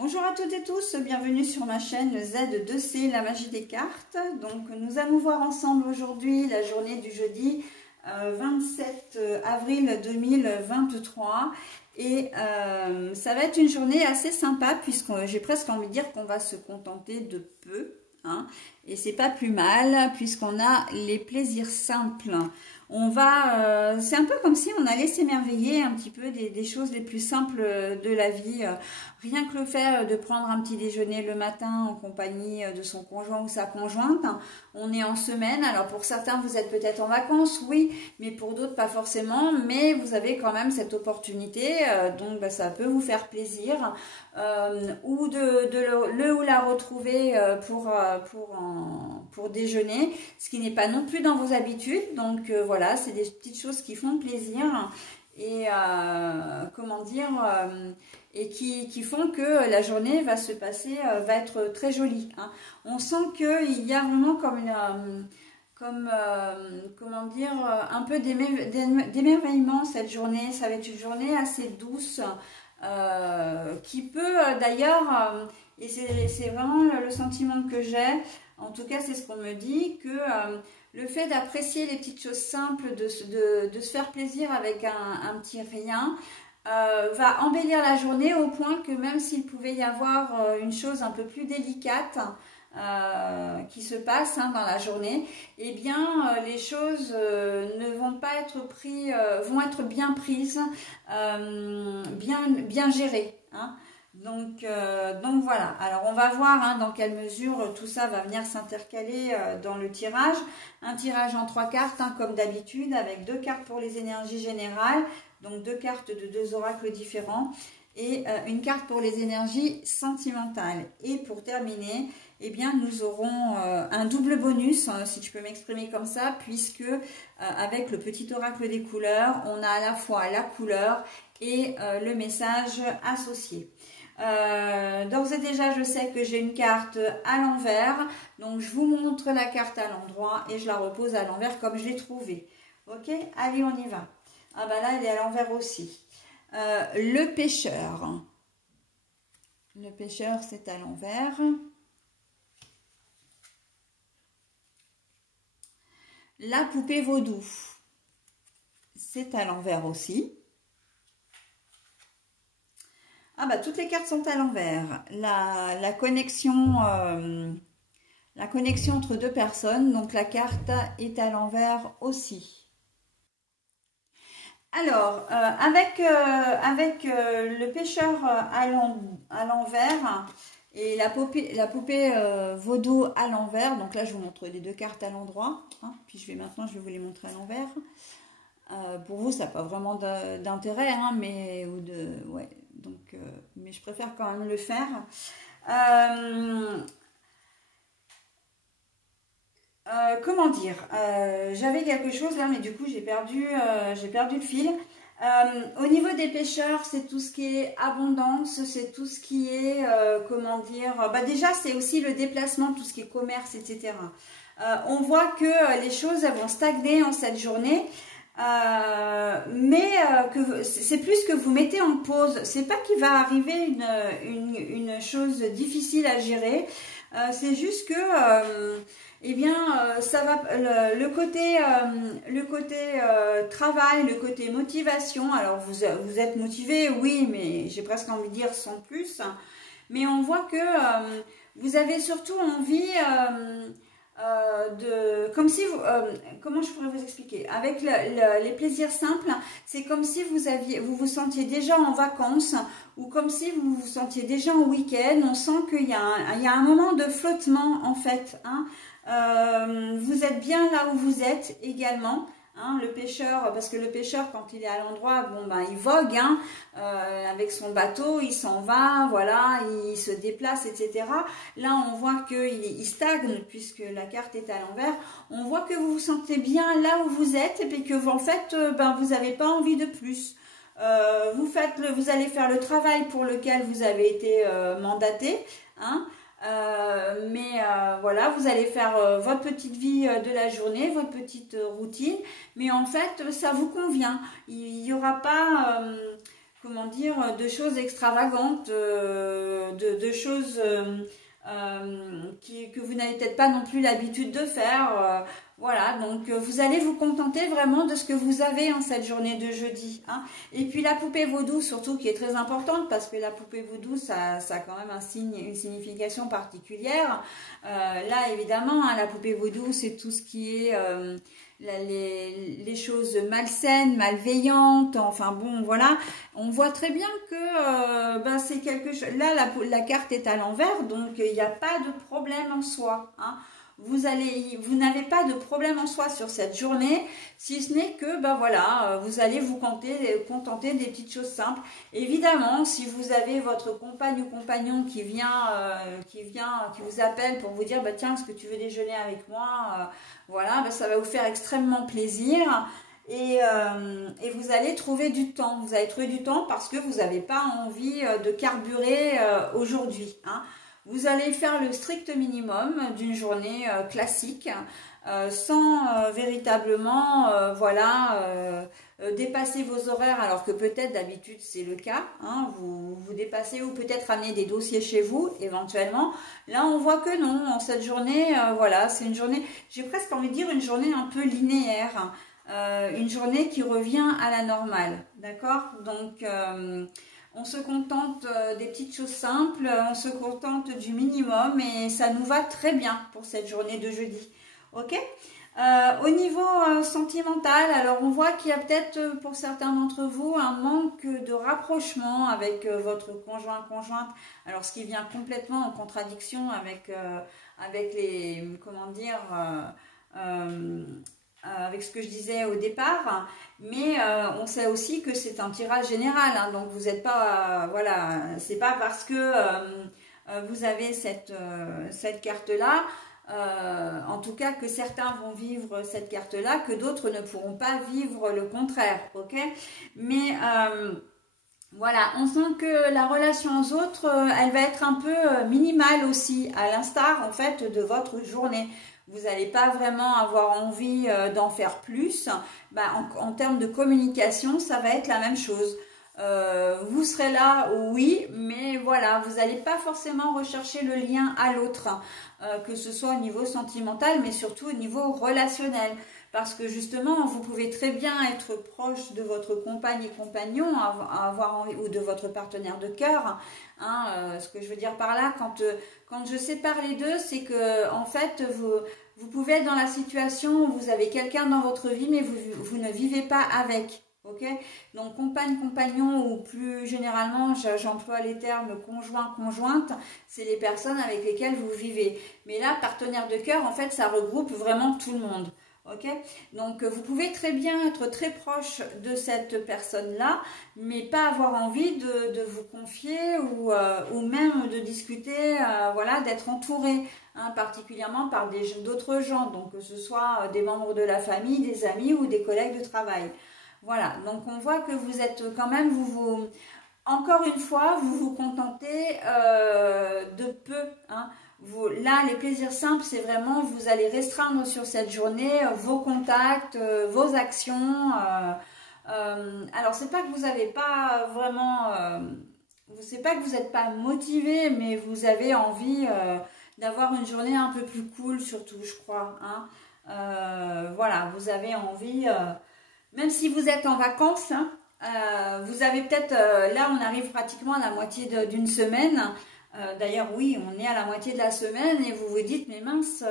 Bonjour à toutes et tous, bienvenue sur ma chaîne Z2C, la magie des cartes. Donc nous allons voir ensemble aujourd'hui la journée du jeudi 27 avril 2023. Et ça va être une journée assez sympa puisque j'ai presque envie de dire qu'on va se contenter de peu. Et c'est pas plus mal puisqu'on a les plaisirs simples. On va, c'est un peu comme si on allait s'émerveiller un petit peu des choses les plus simples de la vie. Rien que le fait de prendre un petit déjeuner le matin en compagnie de son conjoint ou sa conjointe. On est en semaine, alors pour certains vous êtes peut-être en vacances, oui, mais pour d'autres pas forcément. Mais vous avez quand même cette opportunité, donc ça peut vous faire plaisir. Ou de le ou la retrouver pour déjeuner, ce qui n'est pas non plus dans vos habitudes. Donc voilà, c'est des petites choses qui font plaisir et comment dire, et qui font que la journée va se passer, va être très jolie. On sent qu'il y a vraiment comme une comment dire, un peu d'émerveillement cette journée. Ça va être une journée assez douce. Qui peut d'ailleurs, et c'est vraiment le sentiment que j'ai, en tout cas c'est ce qu'on me dit, que le fait d'apprécier les petites choses simples, de se faire plaisir avec un petit rien, va embellir la journée au point que même s'il pouvait y avoir une chose un peu plus délicate qui se passe dans la journée, eh bien les choses ne vont pas être prises, vont être bien prises, bien gérées. Donc voilà, alors on va voir dans quelle mesure tout ça va venir s'intercaler dans le tirage. Un tirage en 3 cartes comme d'habitude, avec 2 cartes pour les énergies générales, donc 2 cartes de 2 oracles différents et une carte pour les énergies sentimentales. Et pour terminer, eh bien, nous aurons un double bonus, si je peux m'exprimer comme ça, puisque avec le petit oracle des couleurs, on a à la fois la couleur et le message associé. D'ores et déjà, je sais que j'ai une carte à l'envers, donc je vous montre la carte à l'endroit et je la repose à l'envers comme je l'ai trouvée. Ok, allez, on y va. Ah bah là, elle est à l'envers aussi. Le pêcheur. Le pêcheur, c'est à l'envers. La poupée vaudou, c'est à l'envers aussi. Ah bah toutes les cartes sont à l'envers. La connexion entre deux personnes, donc la carte est à l'envers aussi. Alors, avec le pêcheur à l'envers et la poupée vaudou à l'envers, donc là je vous montre les 2 cartes à l'endroit, puis je vais vous les montrer à l'envers. Pour vous, ça n'a pas vraiment d'intérêt, mais je préfère quand même le faire. Comment dire, j'avais quelque chose là, mais du coup j'ai perdu le fil. Au niveau des pêcheurs, c'est tout ce qui est abondance, c'est tout ce qui est, comment dire, déjà c'est aussi le déplacement, tout ce qui est commerce, etc. On voit que les choses elles vont stagner en cette journée. Que c'est plus que vous mettez en pause. C'est pas qu'il va arriver une chose difficile à gérer. C'est juste que eh bien ça va le côté travail, le côté motivation. Alors vous êtes motivé, oui, mais j'ai presque envie de dire sans plus. Mais on voit que vous avez surtout envie comme si vous, comment je pourrais vous expliquer, avec les plaisirs simples, c'est comme si vous vous sentiez déjà en vacances ou comme si vous vous sentiez déjà en week-end. On sent qu'il y a un moment de flottement en fait. Vous êtes bien là où vous êtes également. Le pêcheur, parce que le pêcheur quand il est à l'endroit, il vogue avec son bateau, il s'en va, voilà, il se déplace, etc. Là on voit qu'il stagne puisque la carte est à l'envers. On voit que vous vous sentez bien là où vous êtes et puis que en fait vous n'avez pas envie de plus. Vous allez faire le travail pour lequel vous avez été mandaté, voilà, vous allez faire votre petite vie de la journée, votre petite routine, mais en fait ça vous convient. Il n'y aura pas comment dire, de choses extravagantes, de choses que vous n'avez peut-être pas non plus l'habitude de faire. Voilà, donc vous allez vous contenter vraiment de ce que vous avez en cette journée de jeudi. Hein. Et puis la poupée vaudou surtout qui est très importante parce que la poupée vaudou ça a quand même un signe, une signification particulière. Là évidemment, hein, la poupée vaudou c'est tout ce qui est les choses malsaines, malveillantes, enfin bon voilà. On voit très bien que c'est quelque chose. Là la carte est à l'envers donc il n'y a pas de problème en soi. Hein. Vous n'avez pas de problème en soi sur cette journée, si ce n'est que, voilà, vous allez vous contenter des petites choses simples. Évidemment, si vous avez votre compagne ou compagnon qui vous appelle pour vous dire, tiens, est-ce que tu veux déjeuner avec moi? Voilà, ça va vous faire extrêmement plaisir. Et vous allez trouver du temps. Vous allez trouver du temps parce que vous n'avez pas envie de carburer aujourd'hui, hein. Vous allez faire le strict minimum d'une journée classique sans véritablement dépasser vos horaires alors que peut-être d'habitude c'est le cas. Hein, vous dépassez ou peut-être amener des dossiers chez vous éventuellement. Là on voit que non, en cette journée, voilà, c'est une journée, j'ai presque envie de dire une journée un peu linéaire. Une journée qui revient à la normale. D'accord? Donc... on se contente des petites choses simples, on se contente du minimum et ça nous va très bien pour cette journée de jeudi. Ok? Au niveau sentimental, alors on voit qu'il y a peut-être pour certains d'entre vous un manque de rapprochement avec votre conjointe. Alors ce qui vient complètement en contradiction avec les, comment dire... avec ce que je disais au départ, mais on sait aussi que c'est un tirage général, hein, donc vous n'êtes pas, voilà, c'est pas parce que vous avez cette carte-là, en tout cas que certains vont vivre cette carte-là, que d'autres ne pourront pas vivre le contraire, ok? Mais voilà, on sent que la relation aux autres, elle va être un peu minimale aussi, à l'instar en fait de votre journée. Vous n'allez pas vraiment avoir envie d'en faire plus. En termes de communication, ça va être la même chose. Vous serez là, oui, mais voilà, vous n'allez pas forcément rechercher le lien à l'autre, que ce soit au niveau sentimental, mais surtout au niveau relationnel. Parce que justement, vous pouvez très bien être proche de votre compagne et compagnon, avoir envie, ou de votre partenaire de cœur. Hein, ce que je veux dire par là, quand je sépare les deux, c'est que en fait, vous pouvez être dans la situation où vous avez quelqu'un dans votre vie, mais vous ne vivez pas avec. Ok? Donc compagne, compagnon, ou plus généralement, j'emploie les termes conjoint, conjointe, c'est les personnes avec lesquelles vous vivez. Mais là, partenaire de cœur, en fait, ça regroupe vraiment tout le monde. Ok, donc vous pouvez très bien être très proche de cette personne-là, mais pas avoir envie de vous confier ou même de discuter, voilà, d'être entouré, hein, particulièrement par d'autres gens, donc que ce soit des membres de la famille, des amis ou des collègues de travail. Voilà, donc on voit que vous êtes quand même, encore une fois, vous vous contentez de peu, hein. Là, les plaisirs simples, c'est vraiment, vous allez restreindre sur cette journée vos contacts, vos actions. Alors, c'est pas que vous n'avez pas vraiment, c'est pas que vous n'êtes pas motivé, mais vous avez envie d'avoir une journée un peu plus cool, surtout, je crois. Hein. Voilà, vous avez envie, même si vous êtes en vacances, hein, vous avez peut-être, là, on arrive pratiquement à la moitié d'une semaine. D'ailleurs, oui, on est à la moitié de la semaine et vous vous dites, mais mince,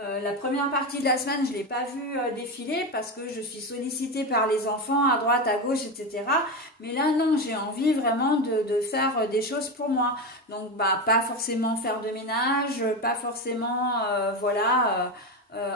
la première partie de la semaine, je ne l'ai pas vue défiler parce que je suis sollicitée par les enfants à droite, à gauche, etc. Mais là, non, j'ai envie vraiment de faire des choses pour moi. Donc, pas forcément faire de ménage, pas forcément, voilà...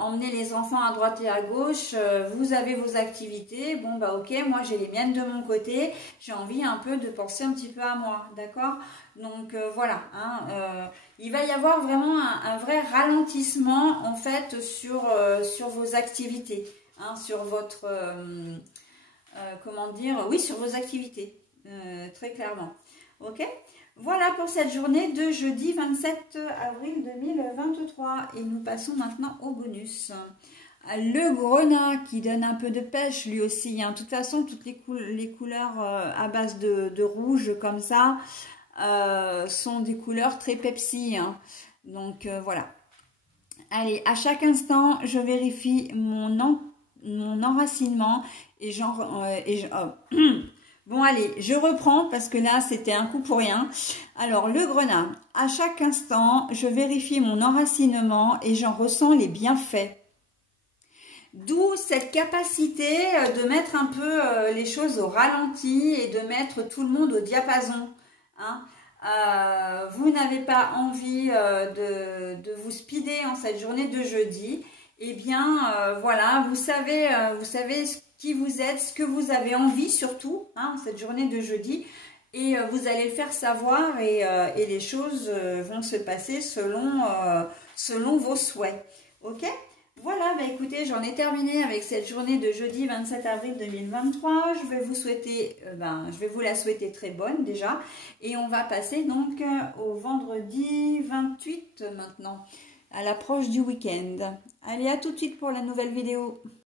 emmener les enfants à droite et à gauche, vous avez vos activités, bon ok, moi j'ai les miennes de mon côté, j'ai envie un peu de penser un petit peu à moi, d'accord? Donc voilà, hein, il va y avoir vraiment un vrai ralentissement en fait sur vos activités, hein, sur votre, comment dire, oui, sur vos activités, très clairement, ok? Voilà pour cette journée de jeudi 27 avril 2023 et nous passons maintenant au bonus. Le grenat qui donne un peu de pêche lui aussi. Hein. De toute façon, toutes les couleurs à base de rouge comme ça sont des couleurs très Pepsi. Hein. Donc voilà. Allez, à chaque instant, je vérifie mon enracinement et Bon, allez, je reprends parce que là, c'était un coup pour rien. Alors, le grenat, à chaque instant, je vérifie mon enracinement et j'en ressens les bienfaits. D'où cette capacité de mettre un peu les choses au ralenti et de mettre tout le monde au diapason. Hein. Vous n'avez pas envie de vous speeder en cette journée de jeudi. Eh bien, voilà, vous savez qui vous êtes, ce que vous avez envie surtout, hein, cette journée de jeudi. Et vous allez le faire savoir et les choses vont se passer selon vos souhaits. Ok ? Voilà, bah écoutez, j'en ai terminé avec cette journée de jeudi 27 avril 2023. Je vais vous souhaiter, je vais vous la souhaiter très bonne déjà. Et on va passer donc au vendredi 28 maintenant, à l'approche du week-end. Allez, à tout de suite pour la nouvelle vidéo.